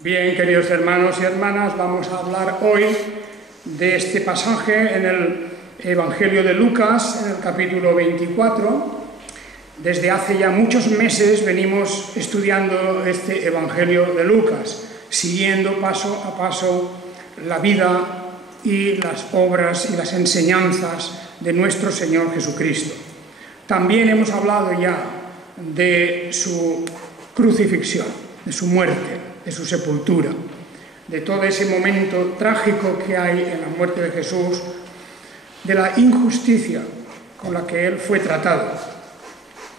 Bien, queridos hermanos y hermanas, vamos a hablar hoy de este pasaje en el Evangelio de Lucas, en el capítulo 24. Desde hace ya muchos meses venimos estudiando este Evangelio de Lucas, siguiendo paso a paso la vida y las obras y las enseñanzas de nuestro Señor Jesucristo. También hemos hablado ya de su crucifixión, de su muerte, de su sepultura, de todo ese momento trágico que hay en la muerte de Jesús, de la injusticia con la que Él fue tratado,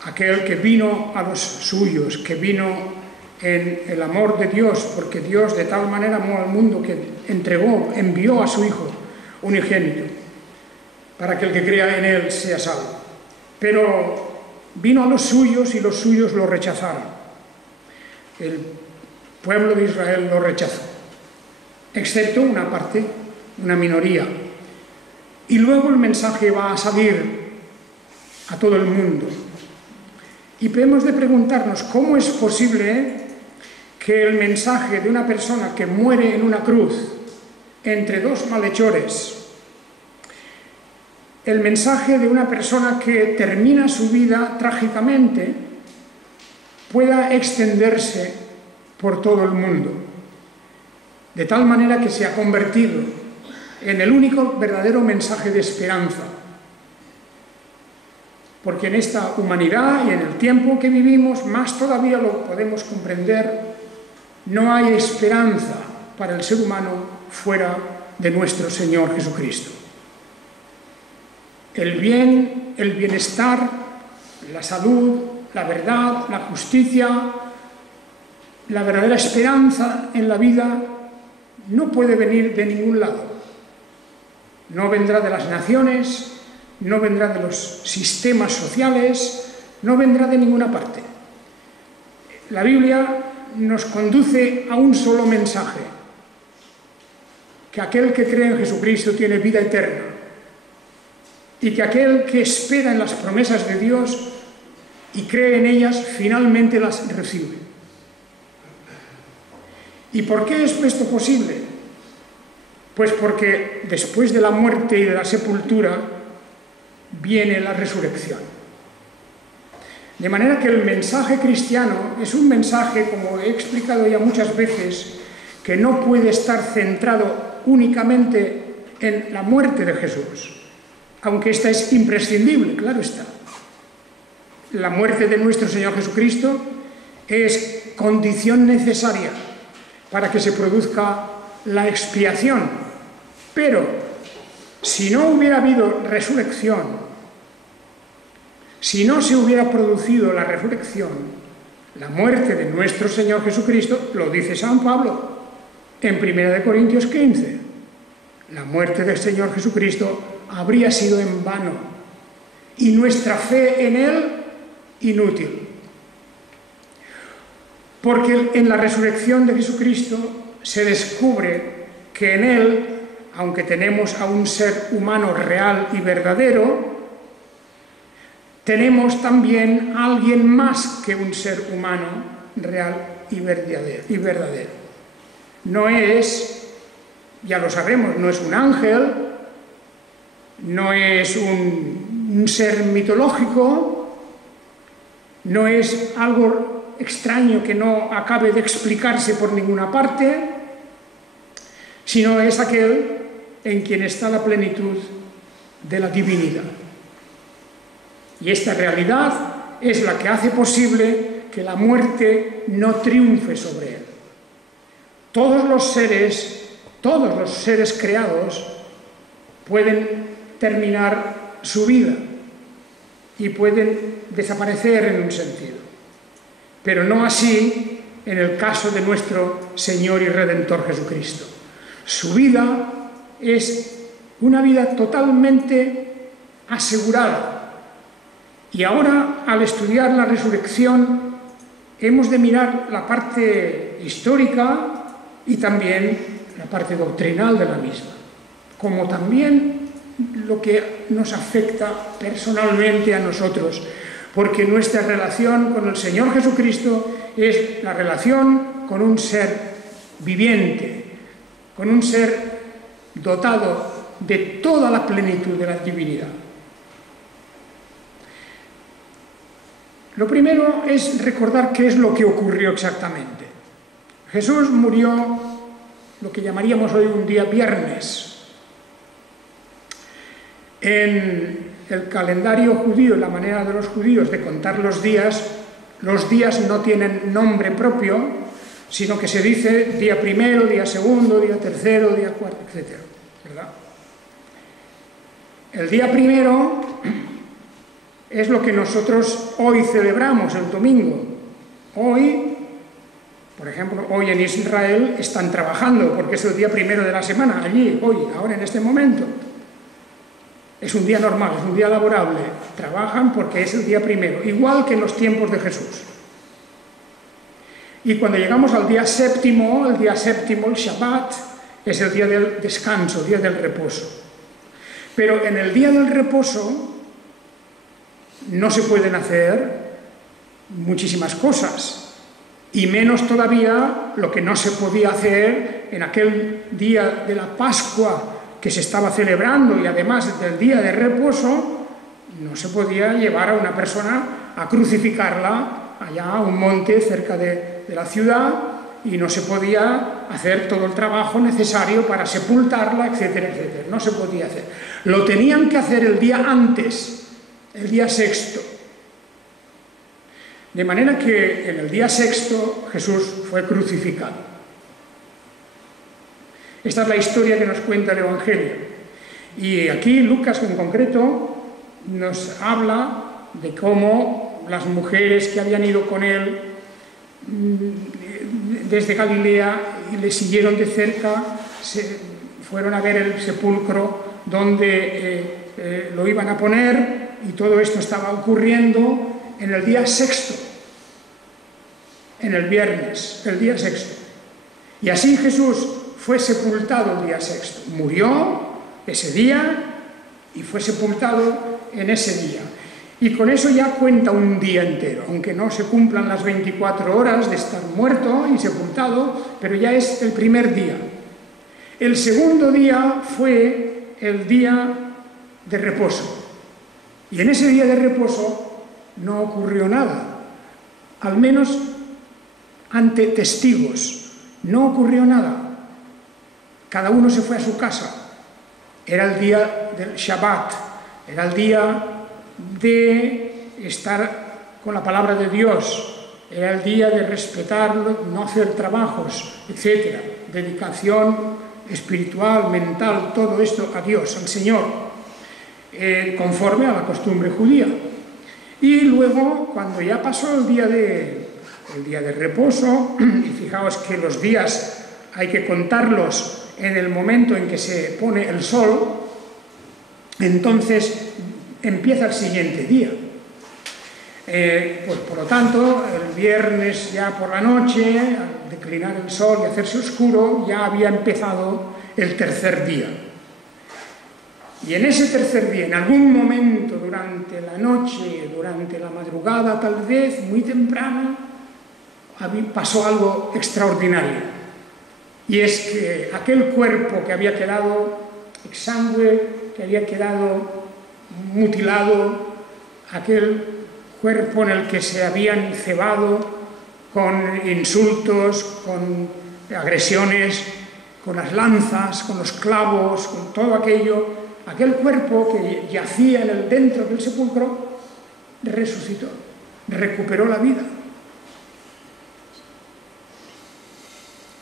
aquel que vino a los suyos, que vino en el amor de Dios, porque Dios de tal manera amó al mundo que envió a su Hijo unigénito, para que el que crea en Él sea salvo. Pero vino a los suyos y los suyos lo rechazaron. El pueblo de Israel lo rechazó, excepto una parte, una minoría. Y luego el mensaje va a salir a todo el mundo. Y hemos de preguntarnos cómo es posible que el mensaje de una persona que muere en una cruz entre dos malhechores, el mensaje de una persona que termina su vida trágicamente, pueda extenderse por todo el mundo, de tal manera que se ha convertido en el único verdadero mensaje de esperanza. Porque en esta humanidad y en el tiempo que vivimos, más todavía lo podemos comprender, no hay esperanza para el ser humano fuera de nuestro Señor Jesucristo. El bien, el bienestar, la salud, la verdad, la justicia, la verdadera esperanza en la vida no puede venir de ningún lado. No vendrá de las naciones, no vendrá de los sistemas sociales, no vendrá de ninguna parte. La Biblia nos conduce a un solo mensaje: que aquel que cree en Jesucristo tiene vida eterna y que aquel que espera en las promesas de Dios y cree en ellas finalmente las recibe. ¿Y por qué es esto posible? Pues porque después de la muerte y de la sepultura viene la resurrección. De manera que el mensaje cristiano es un mensaje, como he explicado ya muchas veces, que no puede estar centrado únicamente en la muerte de Jesús, aunque esta es imprescindible, claro está. La muerte de nuestro Señor Jesucristo es condición necesaria para que se produzca la expiación. Pero si no hubiera habido resurrección, si no se hubiera producido la resurrección, la muerte de nuestro Señor Jesucristo, lo dice San Pablo en 1 Corintios 15, la muerte del Señor Jesucristo habría sido en vano y nuestra fe en Él inútil. Porque en la resurrección de Jesucristo se descubre que en Él, aunque tenemos a un ser humano real y verdadero, tenemos también a alguien más que un ser humano real y verdadero. No es, ya lo sabemos, no es un ángel, no es un ser mitológico, no es algo extraño que no acabe de explicarse por ninguna parte, sino es aquel en quien está la plenitud de la divinidad. Y esta realidad es la que hace posible que la muerte no triunfe sobre él. Todos los seres creados pueden terminar su vida y pueden desaparecer en un sentido. Pero no así en el caso de nuestro Señor y Redentor Jesucristo. Su vida es una vida totalmente asegurada. Y ahora, al estudiar la resurrección, hemos de mirar la parte histórica y también la parte doctrinal de la misma, como también lo que nos afecta personalmente a nosotros, porque nuestra relación con el Señor Jesucristo es la relación con un ser viviente, con un ser dotado de toda la plenitud de la divinidad. Lo primero es recordar qué es lo que ocurrió exactamente. Jesús murió lo que llamaríamos hoy un día viernes. En el calendario judío, la manera de los judíos de contar los días no tienen nombre propio, sino que se dice día primero, día segundo, día tercero, día cuarto, etc. ¿Verdad? El día primero es lo que nosotros hoy celebramos, el domingo. Hoy, por ejemplo, hoy en Israel están trabajando porque es el día primero de la semana, allí, hoy, ahora en este momento. Es un día normal, es un día laborable. Trabajan porque es el día primero, igual que en los tiempos de Jesús. Y cuando llegamos al día séptimo, el Shabbat, es el día del descanso, el día del reposo. Pero en el día del reposo no se pueden hacer muchísimas cosas, y menos todavía lo que no se podía hacer en aquel día de la Pascua que se estaba celebrando, y además del día de reposo, no se podía llevar a una persona a crucificarla allá a un monte cerca de la ciudad, y no se podía hacer todo el trabajo necesario para sepultarla, etcétera, etcétera. No se podía hacer. Lo tenían que hacer el día antes, el día sexto. De manera que en el día sexto Jesús fue crucificado. Esta es la historia que nos cuenta el Evangelio. Y aquí Lucas en concreto nos habla de cómo las mujeres que habían ido con él desde Galilea y le siguieron de cerca, fueron a ver el sepulcro donde lo iban a poner, y todo esto estaba ocurriendo en el día sexto, en el viernes, el día sexto. Y así Jesús fue sepultado el día sexto. Murió ese día y fue sepultado en ese día. Y con eso ya cuenta un día entero, aunque no se cumplan las 24 horas de estar muerto y sepultado, pero ya es el primer día. El segundo día fue el día de reposo. Y en ese día de reposo no ocurrió nada, al menos ante testigos, no ocurrió nada. Cada uno se fue a su casa. Era el día del Shabbat, era el día de estar con la palabra de Dios, era el día de respetarlo, no hacer trabajos, etc. Dedicación espiritual, mental, todo esto a Dios, al Señor, conforme a la costumbre judía. Y luego, cuando ya pasó el día de reposo, y fijaos que los días hay que contarlos en el momento en que se pone el sol, entonces empieza el siguiente día. Pues por lo tanto, el viernes ya por la noche, al declinar el sol y hacerse oscuro, ya había empezado el tercer día. Y en ese tercer día, en algún momento durante la noche, durante la madrugada tal vez, muy temprano, pasó algo extraordinario. Y es que aquel cuerpo que había quedado exangüe, que había quedado mutilado, aquel cuerpo en el que se habían cebado con insultos, con agresiones, con las lanzas, con los clavos, con todo aquello, aquel cuerpo que yacía dentro del sepulcro, resucitó, recuperó la vida.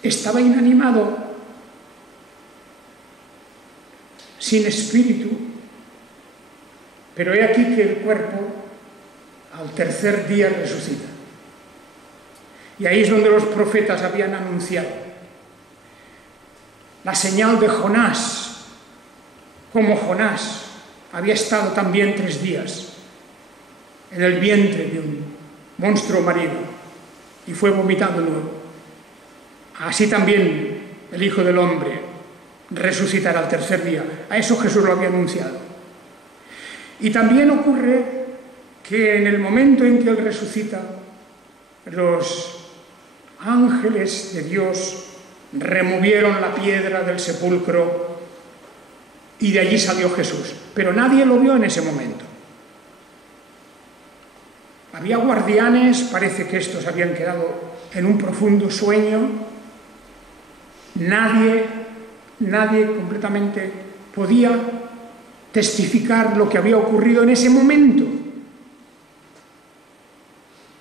Estaba inanimado, sin espíritu, pero he aquí que el cuerpo al tercer día resucita. Y ahí es donde los profetas habían anunciado la señal de Jonás, como Jonás había estado también 3 días en el vientre de un monstruo marino y fue vomitado luego. Así también el Hijo del Hombre resucitará al tercer día. A eso Jesús lo había anunciado. Y también ocurre que en el momento en que Él resucita, los ángeles de Dios removieron la piedra del sepulcro y de allí salió Jesús. Pero nadie lo vio en ese momento. Había guardianes, parece que estos habían quedado en un profundo sueño. Nadie completamente podía testificar lo que había ocurrido en ese momento.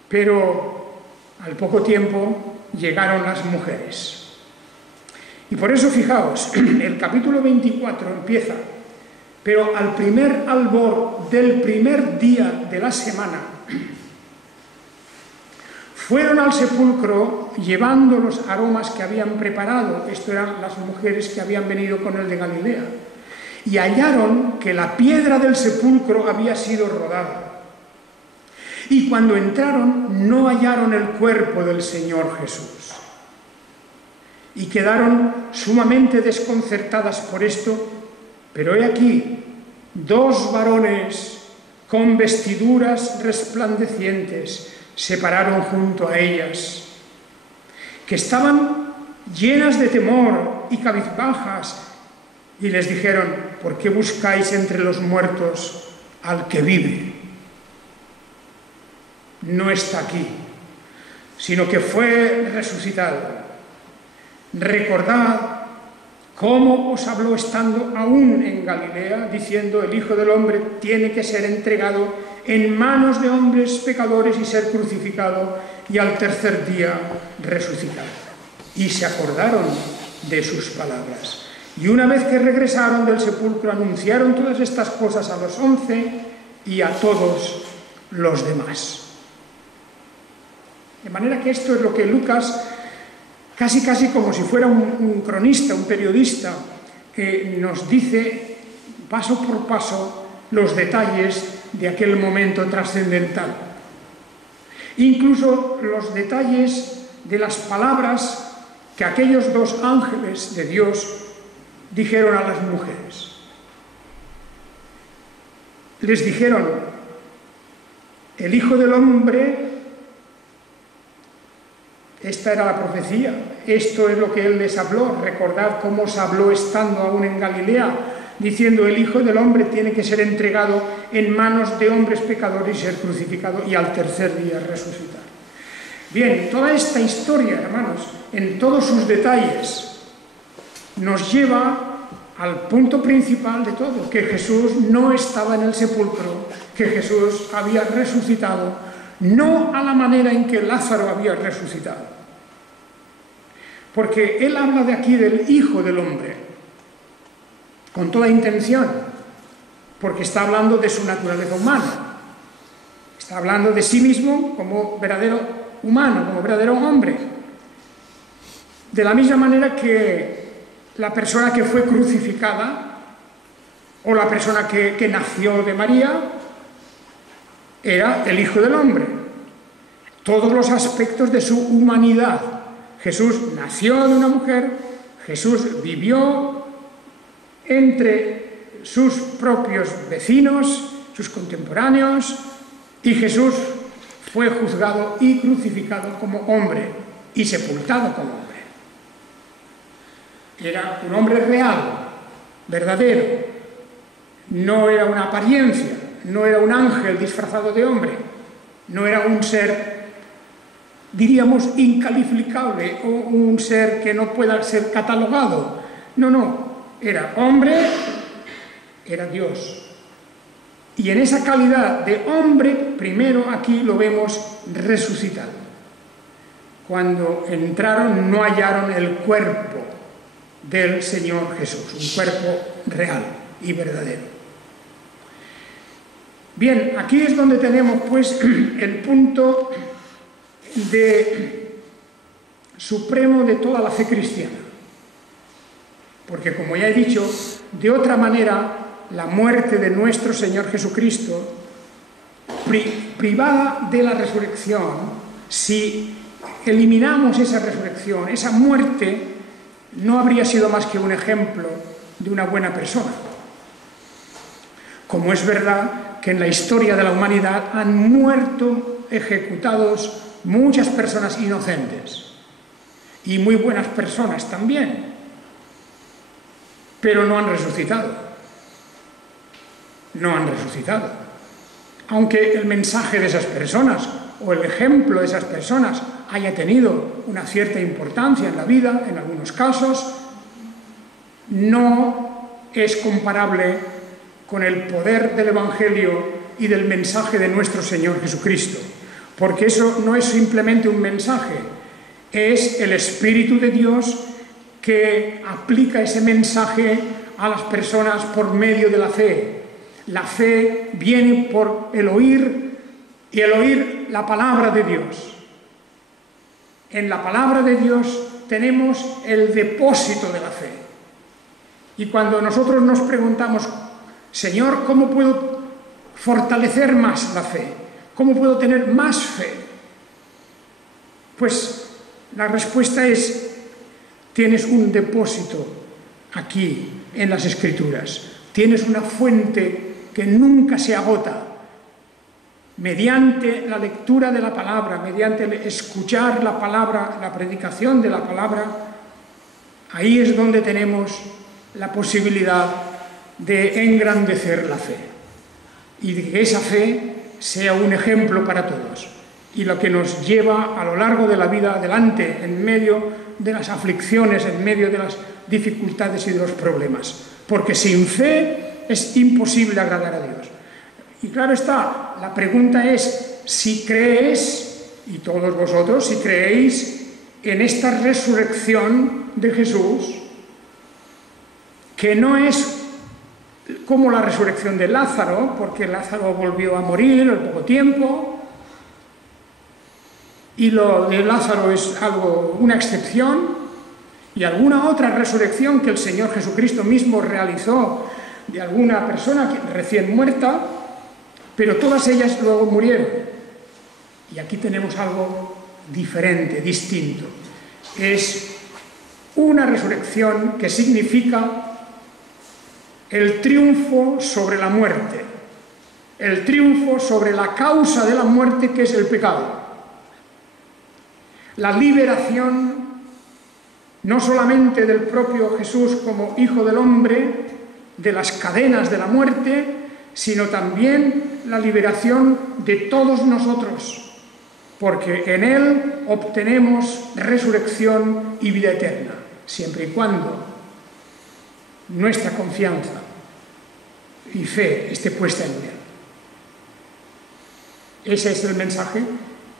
Pero al poco tiempo llegaron las mujeres. Y por eso, fijaos, el capítulo 24 empieza: pero al primer albor del primer día de la semana, fueron al sepulcro llevando los aromas que habían preparado. Esto eran las mujeres que habían venido con él de Galilea. Y hallaron que la piedra del sepulcro había sido rodada. Y cuando entraron, no hallaron el cuerpo del Señor Jesús. Y quedaron sumamente desconcertadas por esto. Pero he aquí, 2 varones con vestiduras resplandecientes se pararon junto a ellas, que estaban llenas de temor y cabizbajas, y les dijeron: ¿por qué buscáis entre los muertos al que vive? No está aquí, sino que fue resucitado. Recordad cómo os habló estando aún en Galilea, diciendo: el Hijo del Hombre tiene que ser entregado en manos de hombres pecadores y ser crucificado, y al tercer día resucitar. Y se acordaron de sus palabras. Y una vez que regresaron del sepulcro, anunciaron todas estas cosas a los 11 y a todos los demás. De manera que esto es lo que Lucas, casi como si fuera un cronista, un periodista, nos dice paso por paso los detalles de aquel momento trascendental. Incluso los detalles de las palabras que aquellos 2 ángeles de Dios dijeron a las mujeres. Les dijeron: el Hijo del Hombre, esta era la profecía, esto es lo que Él les habló. Recordad cómo os habló estando aún en Galilea, diciendo: el Hijo del Hombre tiene que ser entregado en manos de hombres pecadores y ser crucificado, y al tercer día resucitar. Bien, toda esta historia, hermanos, en todos sus detalles, nos lleva al punto principal de todo: que Jesús no estaba en el sepulcro, que Jesús había resucitado, no a la manera en que Lázaro había resucitado. Porque él habla de aquí del Hijo del Hombre, con toda intención, porque está hablando de su naturaleza humana. Está hablando de sí mismo como verdadero humano, como verdadero hombre. De la misma manera que la persona que fue crucificada, o la persona que nació de María, era el Hijo del Hombre. Todos los aspectos de su humanidad. Jesús nació de una mujer, Jesús vivió entre sus propios vecinos, sus contemporáneos, y Jesús fue juzgado y crucificado como hombre y sepultado como hombre. Era un hombre real, verdadero, no era una apariencia, no era un ángel disfrazado de hombre, no era un ser, diríamos, incalificable, o un ser que no pueda ser catalogado. No, era hombre, era Dios. Y en esa calidad de hombre, primero aquí lo vemos resucitado. Cuando entraron no hallaron el cuerpo del Señor Jesús, un cuerpo real y verdadero. Bien, aquí es donde tenemos pues el punto supremo de toda la fe cristiana. Porque, como ya he dicho, de otra manera, la muerte de nuestro Señor Jesucristo, privada de la resurrección, si eliminamos esa resurrección, esa muerte, no habría sido más que un ejemplo de una buena persona. Como es verdad que en la historia de la humanidad han muerto ejecutados muchas personas inocentes. y muy buenas personas también, pero no han resucitado. No han resucitado. Aunque el mensaje de esas personas o el ejemplo de esas personas haya tenido una cierta importancia en la vida, en algunos casos, no es comparable con el poder del Evangelio y del mensaje de nuestro Señor Jesucristo. Porque eso no es simplemente un mensaje, es el Espíritu de Dios que aplica ese mensaje a las personas por medio de la fe. La fe viene por el oír, y el oír la palabra de Dios. En la palabra de Dios tenemos el depósito de la fe. Y cuando nosotros nos preguntamos, Señor, ¿cómo puedo fortalecer más la fe? ¿Cómo puedo tener más fe? Pues la respuesta es, tienes un depósito aquí en las Escrituras. Tienes una fuente que nunca se agota. Mediante la lectura de la palabra, mediante el escuchar la palabra, la predicación de la palabra, ahí es donde tenemos la posibilidad de engrandecer la fe y de que esa fe sea un ejemplo para todos y lo que nos lleva a lo largo de la vida adelante, en medio de las aflicciones, en medio de las dificultades y de los problemas, porque sin fe es imposible agradar a Dios. Y claro está, la pregunta es, si crees, y todos vosotros, si creéis en esta resurrección de Jesús, que no es como la resurrección de Lázaro, porque Lázaro volvió a morir al poco tiempo, y lo de Lázaro es una excepción, y alguna otra resurrección que el Señor Jesucristo mismo realizó de alguna persona recién muerta, pero todas ellas luego murieron. Y aquí tenemos algo diferente, distinto. Es una resurrección que significa el triunfo sobre la muerte, el triunfo sobre la causa de la muerte, que es el pecado. La liberación no solamente del propio Jesús como Hijo del Hombre, de las cadenas de la muerte, sino también la liberación de todos nosotros, porque en Él obtenemos resurrección y vida eterna, siempre y cuando nuestra confianza y fe esté puesta en Él. Ese es el mensaje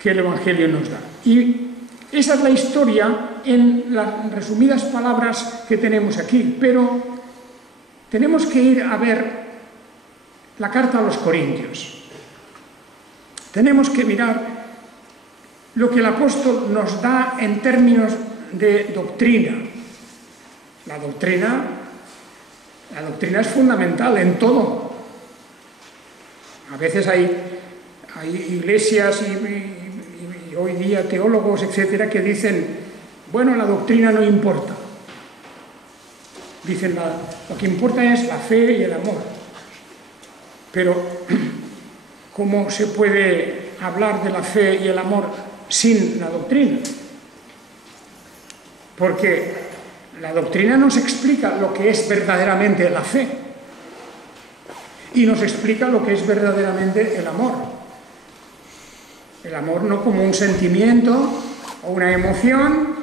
que el Evangelio nos da. Y esa es la historia en las resumidas palabras que tenemos aquí, pero tenemos que ir a ver la carta a los Corintios. Tenemos que mirar lo que el apóstol nos da en términos de doctrina. La doctrina es fundamental en todo. A veces hay iglesias y hoy día teólogos, etcétera, que dicen, bueno, la doctrina no importa. Dicen, lo que importa es la fe y el amor. Pero, ¿cómo se puede hablar de la fe y el amor sin la doctrina? Porque la doctrina nos explica lo que es verdaderamente la fe y nos explica lo que es verdaderamente el amor. El amor no como un sentimiento o una emoción,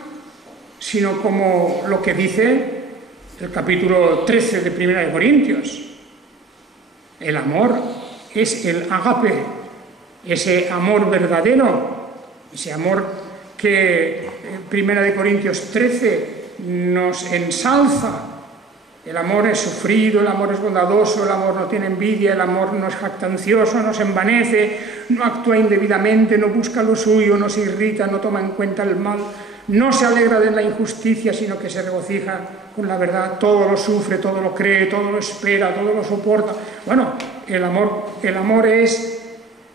sino como lo que dice el capítulo 13 de Primera de Corintios. El amor es el ágape, ese amor verdadero, ese amor que Primera de Corintios 13 nos ensalza. El amor es sufrido, el amor es bondadoso, el amor no tiene envidia, el amor no es jactancioso, no se envanece, no actúa indebidamente, no busca lo suyo, no se irrita, no toma en cuenta el mal, no se alegra de la injusticia, sino que se regocija con la verdad, todo lo sufre, todo lo cree, todo lo espera, todo lo soporta. Bueno, el amor es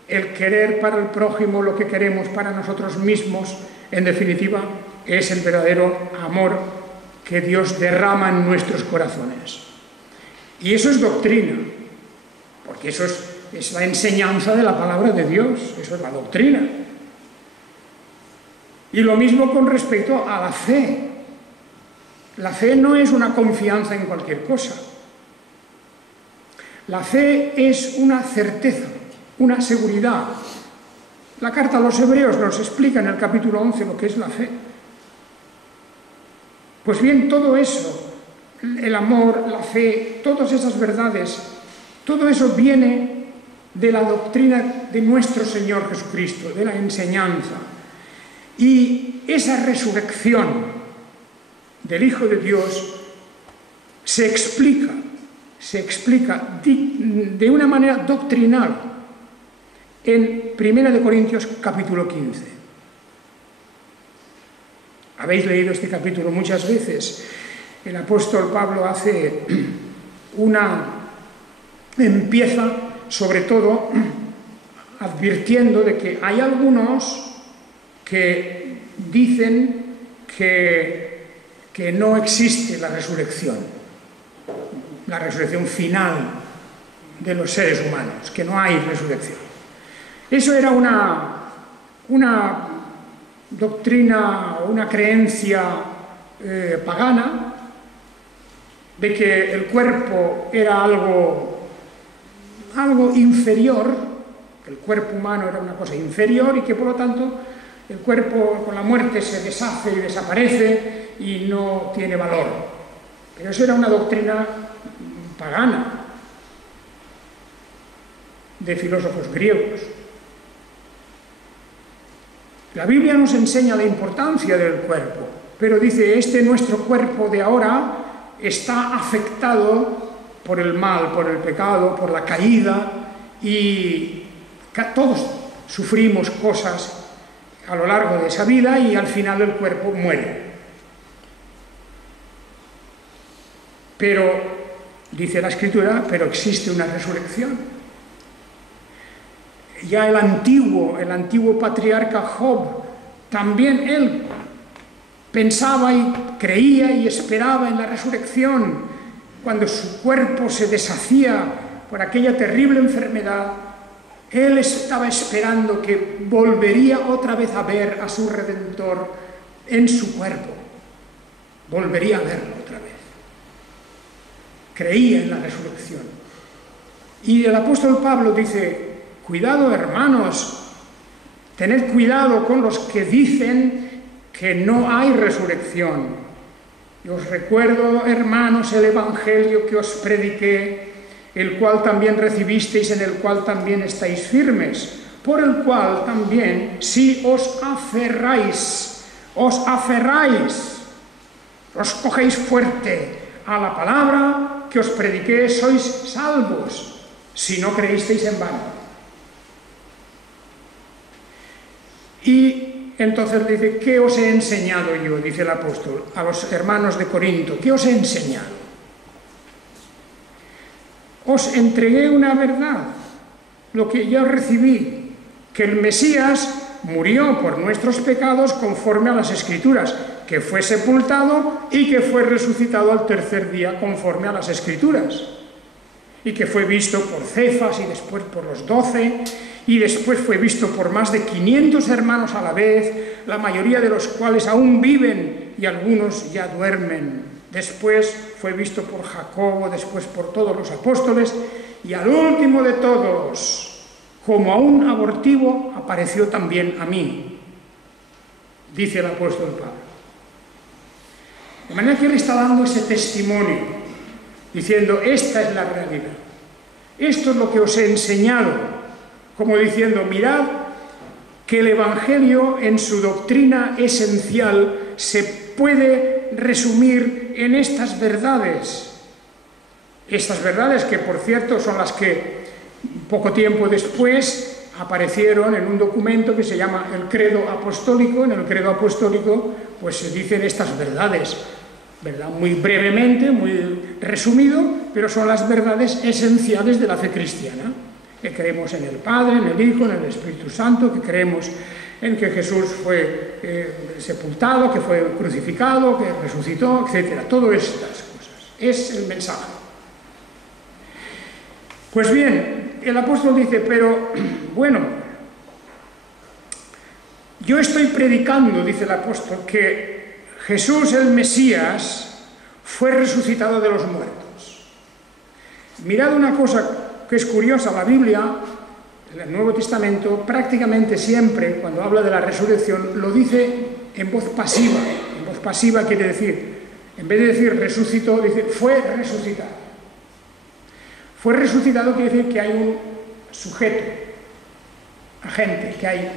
el querer para el prójimo lo que queremos para nosotros mismos. En definitiva, es el verdadero amor que Dios derrama en nuestros corazones. Y eso es doctrina, porque eso es la enseñanza de la palabra de Dios, eso es la doctrina. Y lo mismo con respecto a la fe. La fe no es una confianza en cualquier cosa. La fe es una certeza, una seguridad. La carta a los Hebreos nos explica en el capítulo 11 lo que es la fe. Pues bien, todo eso, el amor, la fe, todas esas verdades, todo eso viene de la doctrina de nuestro Señor Jesucristo, de la enseñanza. Y esa resurrección del Hijo de Dios se explica de una manera doctrinal en 1 Corintios capítulo 15. Habéis leído este capítulo muchas veces. El apóstol Pablo empieza sobre todo advirtiendo de que hay algunos que dicen que no existe la resurrección final de los seres humanos, que no hay resurrección. Eso era una doctrina, una creencia pagana, de que el cuerpo era algo inferior, que el cuerpo humano era una cosa inferior y que por lo tanto el cuerpo con la muerte se deshace y desaparece y no tiene valor. Pero eso era una doctrina pagana de filósofos griegos. La Biblia nos enseña la importancia del cuerpo, pero dice, nuestro cuerpo de ahora está afectado por el mal, por el pecado, por la caída, y todos sufrimos cosas a lo largo de esa vida y al final el cuerpo muere. Pero, dice la Escritura, pero existe una resurrección. Ya el antiguo patriarca Job, también él pensaba y creía y esperaba en la resurrección. Cuando su cuerpo se deshacía por aquella terrible enfermedad, él estaba esperando que volvería otra vez a ver a su Redentor en su cuerpo. Volvería a verlo otra vez. Creía en la resurrección. Y el apóstol Pablo dice, cuidado hermanos, tened cuidado con los que dicen que no hay resurrección. Y os recuerdo, hermanos, el evangelio que os prediqué, el cual también recibisteis, en el cual también estáis firmes, por el cual también, si os aferráis, os cogéis fuerte a la palabra que os prediqué, sois salvos, si no creísteis en vano. Y entonces dice, ¿qué os he enseñado yo? Dice el apóstol a los hermanos de Corinto, ¿qué os he enseñado? Os entregué una verdad, lo que yo recibí, que el Mesías murió por nuestros pecados conforme a las Escrituras, que fue sepultado y que fue resucitado al tercer día conforme a las Escrituras, y que fue visto por Cefas y después por los 12, y después fue visto por más de 500 hermanos a la vez, la mayoría de los cuales aún viven y algunos ya duermen. Después fue visto por Jacobo, después por todos los apóstoles, y al último de todos, como a un abortivo, apareció también a mí, dice el apóstol Pablo. De manera que él está dando ese testimonio, diciendo, esta es la realidad, esto es lo que os he enseñado, como diciendo, mirad que el Evangelio en su doctrina esencial se puede resumir en estas verdades que, por cierto, son las que poco tiempo después aparecieron en un documento que se llama el Credo Apostólico. En el Credo Apostólico pues se dicen estas verdades, ¿verdad? Muy brevemente, muy resumido, pero son las verdades esenciales de la fe cristiana, que creemos en el Padre, en el Hijo, en el Espíritu Santo, que creemos en que Jesús fue sepultado, que fue crucificado, que resucitó, etc. Todas estas cosas. Es el mensaje. Pues bien, el apóstol dice, pero bueno, yo estoy predicando, dice el apóstol, que Jesús el Mesías fue resucitado de los muertos. Mirad una cosa que es curiosa, la Biblia, en el Nuevo Testamento, prácticamente siempre, cuando habla de la resurrección, lo dice en voz pasiva. En voz pasiva quiere decir, en vez de decir resucitó, dice fue resucitado. Fue resucitado quiere decir que hay un sujeto, agente, que hay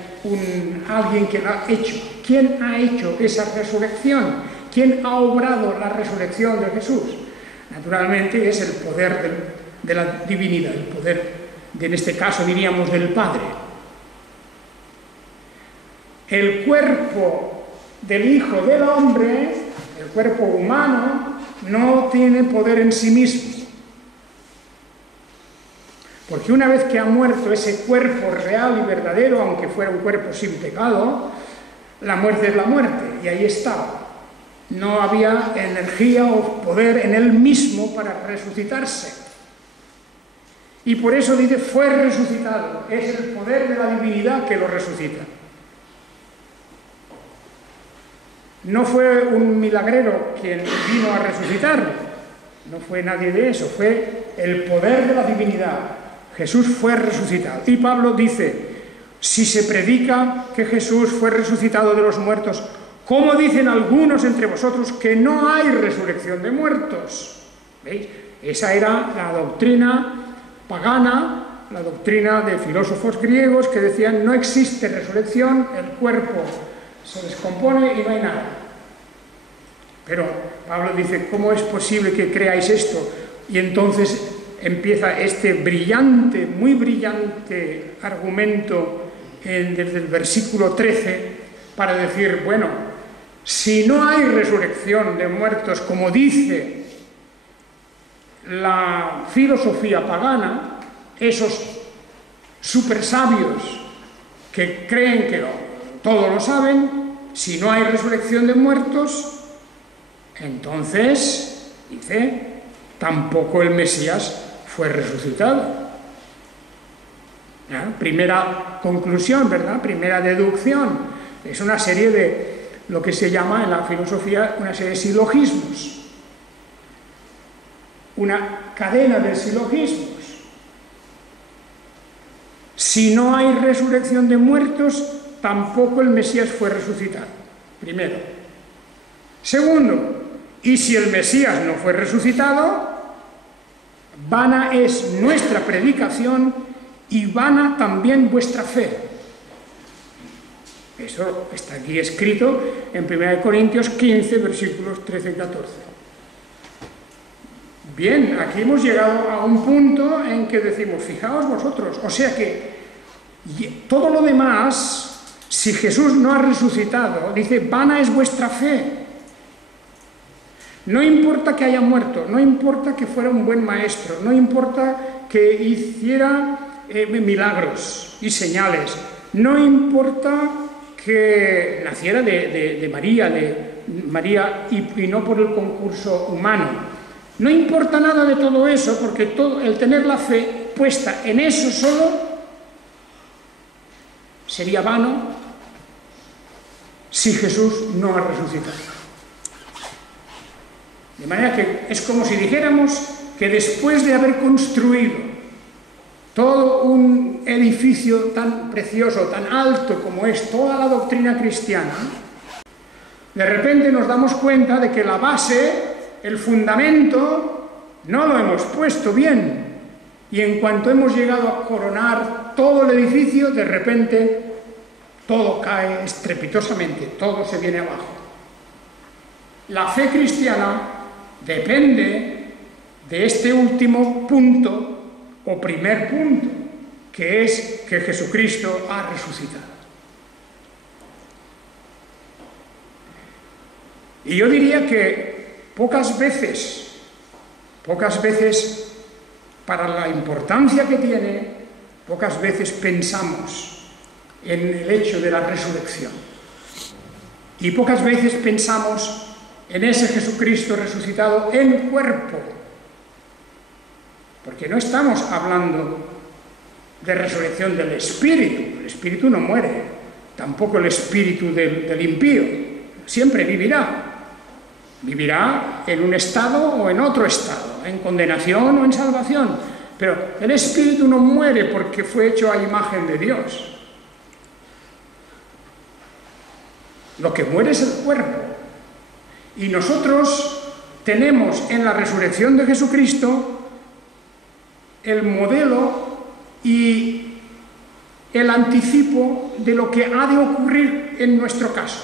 alguien que lo ha hecho. ¿Quién ha hecho esa resurrección? ¿Quién ha obrado la resurrección de Jesús? Naturalmente es el poder de la divinidad, el poder, en este caso diríamos, del Padre. El cuerpo del Hijo del Hombre, el cuerpo humano, no tiene poder en sí mismo. Porque una vez que ha muerto ese cuerpo real y verdadero, aunque fuera un cuerpo sin pecado, la muerte es la muerte, y ahí estaba. No había energía o poder en él mismo para resucitarse. Y por eso dice, fue resucitado. Es el poder de la divinidad que lo resucita. No fue un milagrero quien vino a resucitarlo. No fue nadie de eso. Fue el poder de la divinidad. Jesús fue resucitado. Y Pablo dice, si se predica que Jesús fue resucitado de los muertos, ¿cómo dicen algunos entre vosotros que no hay resurrección de muertos? ¿Veis? Esa era la doctrina pagana, la doctrina de filósofos griegos que decían no existe resurrección, el cuerpo se descompone y no hay nada. Pero Pablo dice, ¿cómo es posible que creáis esto? Y entonces empieza este brillante, muy brillante argumento desde el versículo 13 para decir, bueno, si no hay resurrección de muertos, como dice la filosofía pagana, esos supersabios que creen que todo lo saben, si no hay resurrección de muertos, entonces, dice, tampoco el Mesías fue resucitado. ¿Ya? Primera conclusión, ¿verdad? Primera deducción. Es una serie de, lo que se llama en la filosofía, una serie de silogismos. Una cadena de silogismos. Si no hay resurrección de muertos, tampoco el Mesías fue resucitado. Primero. Segundo, y si el Mesías no fue resucitado, vana es nuestra predicación y vana también vuestra fe. Eso está aquí escrito en 1 Corintios 15, versículos 13 y 14. Bien, aquí hemos llegado a un punto en que decimos, fijaos vosotros, o sea que todo lo demás, si Jesús no ha resucitado, dice, vana es vuestra fe. No importa que haya muerto, no importa que fuera un buen maestro, no importa que hiciera milagros y señales, no importa que naciera de María y no por el concurso humano. No importa nada de todo eso, porque el tener la fe puesta en eso solo sería vano si Jesús no ha resucitado. De manera que es como si dijéramos que después de haber construido todo un edificio tan precioso, tan alto como es toda la doctrina cristiana, de repente nos damos cuenta de que la base, el fundamento, no lo hemos puesto bien. Y en cuanto hemos llegado a coronar todo el edificio, de repente todo cae estrepitosamente, todo se viene abajo. La fe cristiana depende de este último punto, o primer punto, que es que Jesucristo ha resucitado. Y yo diría que pocas veces, para la importancia que tiene, pocas veces pensamos en el hecho de la resurrección. Y pocas veces pensamos en ese Jesucristo resucitado en cuerpo. Porque no estamos hablando de resurrección del Espíritu. El Espíritu no muere. tampoco el espíritu del impío. Siempre vivirá. Vivirá en un estado o en otro estado, en condenación o en salvación. Pero el espíritu no muere porque fue hecho a imagen de Dios. Lo que muere es el cuerpo. Y nosotros tenemos en la resurrección de Jesucristo el modelo y el anticipo de lo que ha de ocurrir en nuestro caso.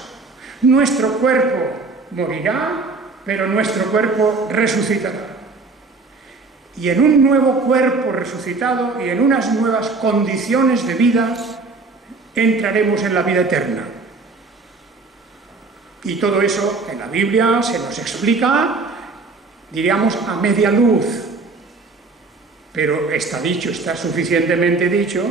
Nuestro cuerpo morirá, pero nuestro cuerpo resucitará. Y en un nuevo cuerpo resucitado y en unas nuevas condiciones de vida entraremos en la vida eterna. Y todo eso en la Biblia se nos explica, diríamos, a media luz. Pero está dicho, está suficientemente dicho,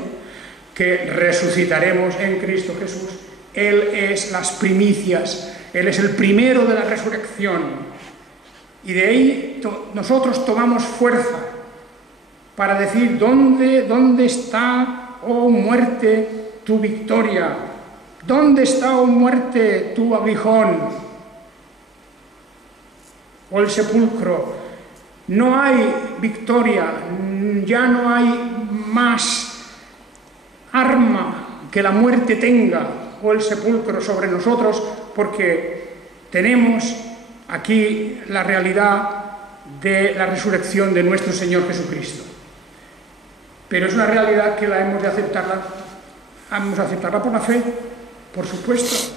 que resucitaremos en Cristo Jesús. Él es las primicias, Él es el primero de la resurrección. Y de ahí nosotros tomamos fuerza para decir, ¿dónde está, oh muerte, tu victoria? ¿Dónde está, oh muerte, tu aguijón? O el sepulcro. No hay victoria, ya no hay más arma que la muerte tenga, o el sepulcro, sobre nosotros, porque tenemos aquí la realidad de la resurrección de nuestro Señor Jesucristo. Pero es una realidad que la hemos de aceptarla por la fe, por supuesto.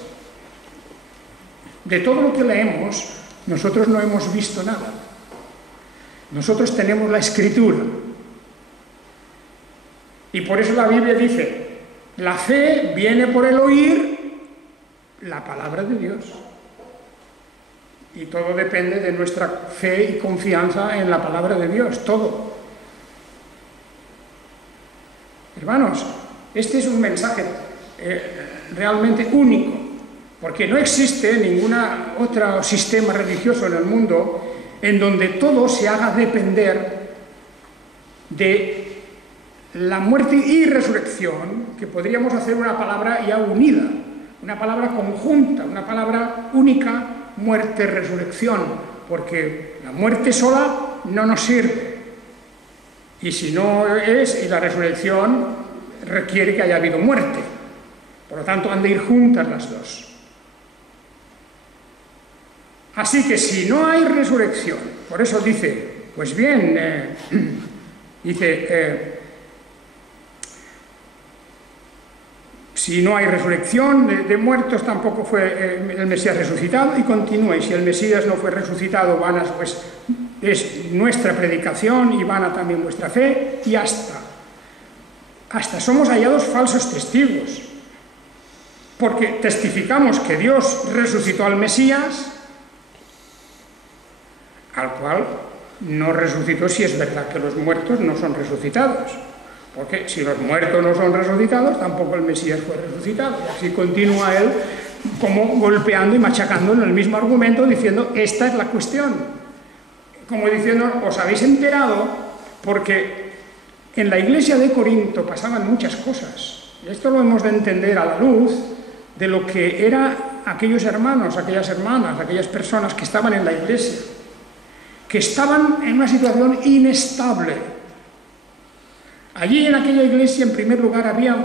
De todo lo que leemos, nosotros no hemos visto nada. Nosotros tenemos la Escritura. Y por eso la Biblia dice, la fe viene por el oír la palabra de Dios. Y todo depende de nuestra fe y confianza en la palabra de Dios, todo. Hermanos, este es un mensaje realmente único, porque no existe ningún otro sistema religioso en el mundo en donde todo se haga depender de la muerte y resurrección, que podríamos hacer una palabra ya unida, una palabra conjunta, una palabra única, muerte, resurrección, porque la muerte sola no nos sirve. Y si no es, y la resurrección requiere que haya habido muerte. Por lo tanto, han de ir juntas las dos. Así que si no hay resurrección, por eso dice, pues bien, si no hay resurrección de muertos, tampoco fue el Mesías resucitado, y continúa, y si el Mesías no fue resucitado, vana pues es nuestra predicación y vana también vuestra fe, y hasta somos hallados falsos testigos, porque testificamos que Dios resucitó al Mesías, al cual no resucitó, si es verdad que los muertos no son resucitados. Porque si los muertos no son resucitados, tampoco el Mesías fue resucitado. Y así continúa él como golpeando y machacando en el mismo argumento, diciendo, esta es la cuestión. Como diciendo, os habéis enterado, porque en la iglesia de Corinto pasaban muchas cosas. Y esto lo hemos de entender a la luz de lo que eran aquellos hermanos, aquellas hermanas, aquellas personas que estaban en la iglesia, que estaban en una situación inestable. Allí en aquella iglesia, en primer lugar, había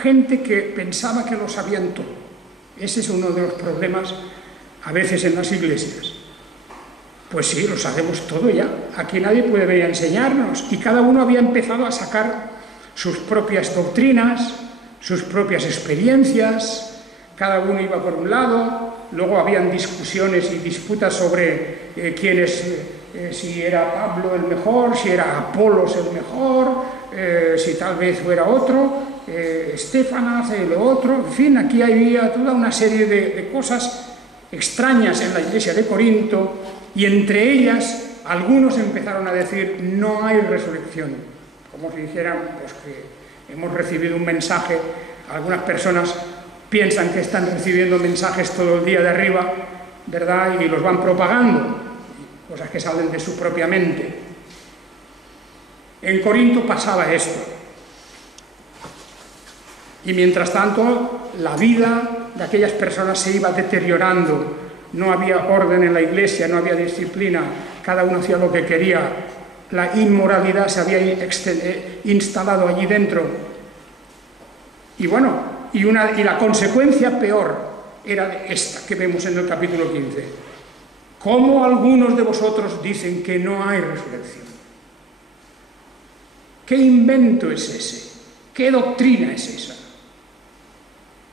gente que pensaba que lo sabían todo. Ese es uno de los problemas a veces en las iglesias. Pues sí, lo sabemos todo ya. Aquí nadie puede venir a enseñarnos. Y cada uno había empezado a sacar sus propias doctrinas, sus propias experiencias. Cada uno iba por un lado. Luego habían discusiones y disputas sobre si era Pablo el mejor, si era Apolos el mejor, si tal vez fuera otro, Estéfanas el otro. En fin, aquí había toda una serie de cosas extrañas en la iglesia de Corinto, y entre ellas algunos empezaron a decir, no hay resurrección. Como si dijeran, pues que hemos recibido un mensaje. Algunas personas piensan que están recibiendo mensajes todo el día de arriba, ¿verdad? Y los van propagando, cosas que salen de su propia mente. En Corinto pasaba esto. Y mientras tanto, la vida de aquellas personas se iba deteriorando, no había orden en la iglesia, no había disciplina, cada uno hacía lo que quería, la inmoralidad se había instalado allí dentro. Y bueno, y la consecuencia peor era esta que vemos en el capítulo 15. ¿Cómo algunos de vosotros dicen que no hay resurrección? ¿Qué invento es ese? ¿Qué doctrina es esa?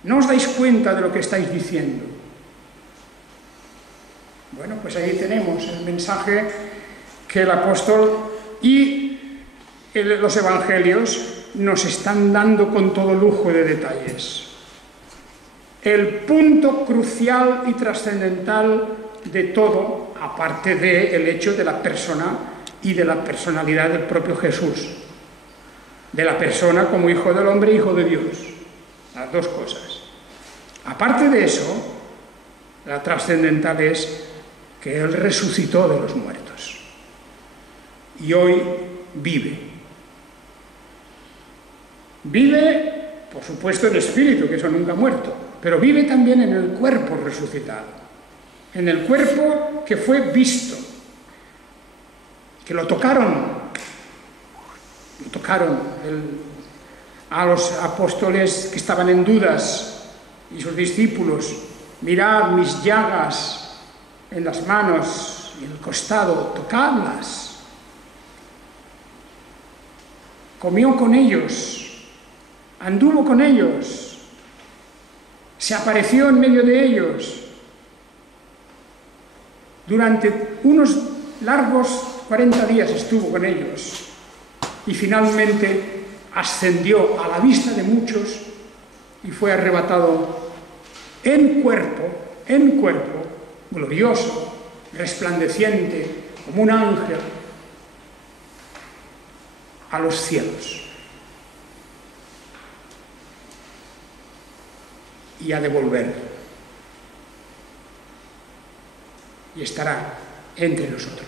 ¿No os dais cuenta de lo que estáis diciendo? Bueno, pues ahí tenemos el mensaje que el apóstol y los evangelios nos están dando con todo lujo de detalles. El punto crucial y trascendental de todo, aparte del hecho de la persona y de la personalidad del propio Jesús, de la persona como hijo del hombre, hijo de Dios, las dos cosas. Aparte de eso, la trascendental es que Él resucitó de los muertos y hoy vive. Vive, por supuesto, el espíritu, que eso nunca ha muerto, pero vive también en el cuerpo resucitado, en el cuerpo que fue visto, que lo tocaron a los apóstoles que estaban en dudas y sus discípulos: mirad mis llagas en las manos y en el costado, tocadlas. Comió con ellos, anduvo con ellos, se apareció en medio de ellos. Durante unos largos 40 días estuvo con ellos y finalmente ascendió a la vista de muchos y fue arrebatado en cuerpo, glorioso, resplandeciente, como un ángel, a los cielos. Y ha de volver. Y estará entre nosotros.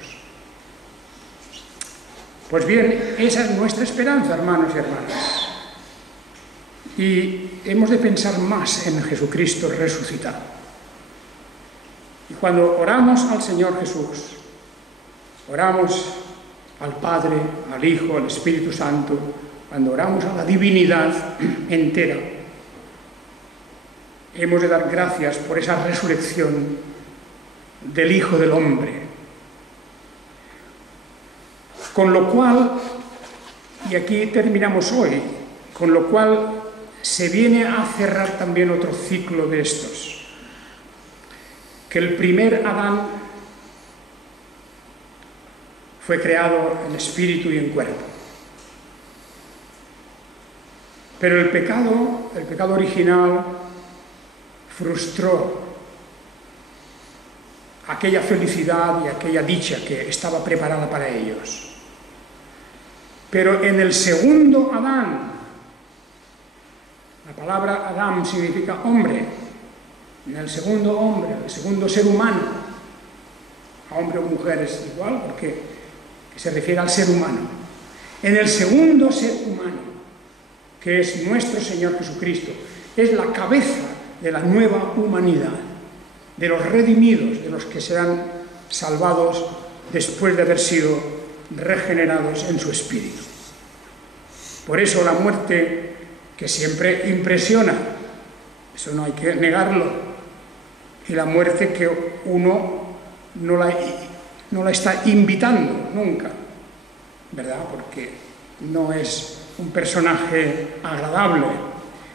Pues bien, esa es nuestra esperanza, hermanos y hermanas. Y hemos de pensar más en Jesucristo resucitado. Y cuando oramos al Señor Jesús, oramos al Padre, al Hijo, al Espíritu Santo, cuando oramos a la divinidad entera, hemos de dar gracias por esa resurrección del Hijo del Hombre. Con lo cual, y aquí terminamos hoy, con lo cual se viene a cerrar también otro ciclo de estos. Que el primer Adán fue creado en espíritu y en cuerpo. Pero el pecado original, frustró aquella felicidad y aquella dicha que estaba preparada para ellos. Pero en el segundo Adán, la palabra Adán significa hombre, en el segundo hombre, el segundo ser humano, a hombre o mujer es igual porque se refiere al ser humano. En el segundo ser humano, que es nuestro Señor Jesucristo, es la cabeza de la nueva humanidad, de los redimidos, de los que serán salvados después de haber sido regenerados en su espíritu. Por eso la muerte, que siempre impresiona, eso no hay que negarlo, y la muerte que uno no la está invitando nunca, ¿verdad? Porque no es un personaje agradable,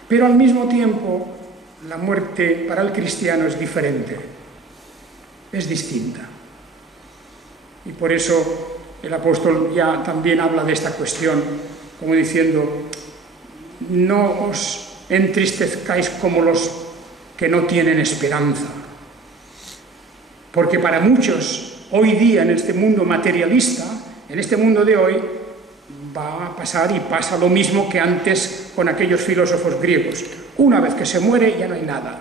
pero al mismo tiempo la muerte para el cristiano es diferente, es distinta. Y por eso el apóstol ya también habla de esta cuestión, como diciendo: no os entristezcáis como los que no tienen esperanza. Porque para muchos, hoy día, en este mundo materialista, en este mundo de hoy, va a pasar y pasa lo mismo que antes con aquellos filósofos griegos. Una vez que se muere, ya no hay nada.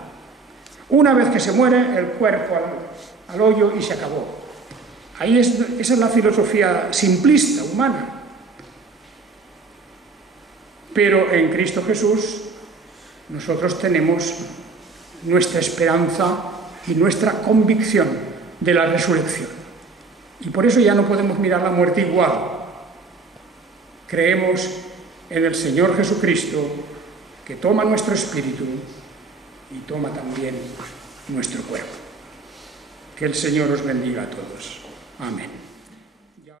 Una vez que se muere, el cuerpo al hoyo y se acabó. Esa es la filosofía simplista, humana. Pero en Cristo Jesús nosotros tenemos nuestra esperanza y nuestra convicción de la resurrección. Y por eso ya no podemos mirar la muerte igual. Creemos en el Señor Jesucristo, que toma nuestro espíritu y toma también nuestro cuerpo. Que el Señor os bendiga a todos. Amén.